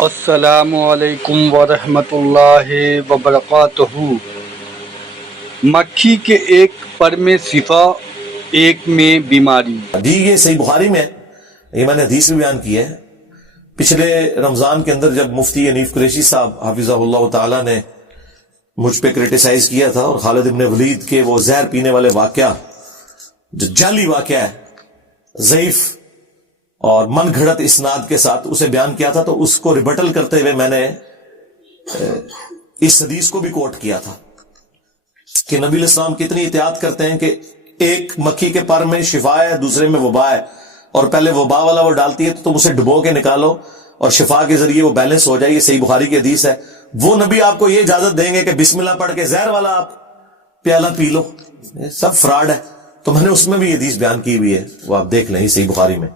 السلام علیکم ورحمۃ اللہ وبرکاتہ۔ مکھی کے ایک پر میں شفا، ایک میں بیماری۔ جی یہ صحیح بخاری میں ہے، یہ میں نے حدیث بھی بیان کی ہے۔ پچھلے رمضان کے اندر جب مفتی حنیف قریشی صاحب حفظہ اللہ تعالی نے مجھ پہ کرٹیسائز کیا تھا اور خالد ابن ولید کے وہ زہر پینے والے واقعہ جو جعلی واقعہ ہے، ضعیف اور من گھڑت اسناد کے ساتھ اسے بیان کیا تھا، تو اس کو ریبٹل کرتے ہوئے میں نے اس حدیث کو بھی کوٹ کیا تھا کہ نبی علیہ السلام کتنی احتیاط کرتے ہیں کہ ایک مکھی کے پر میں شفا ہے، دوسرے میں وبا ہے، اور پہلے وبا والا وہ ڈالتی ہے تو تم اسے ڈبو کے نکالو اور شفا کے ذریعے وہ بیلنس ہو جائے۔ یہ صحیح بخاری کی حدیث ہے۔ وہ نبی آپ کو یہ اجازت دیں گے کہ بسم اللہ پڑھ کے زہر والا آپ پیالہ پی لو؟ سب فراڈ ہے۔ تو میں نے اس میں بھی حدیث بیان کی ہوئی ہے، وہ آپ دیکھ لیں، صحیح بخاری میں۔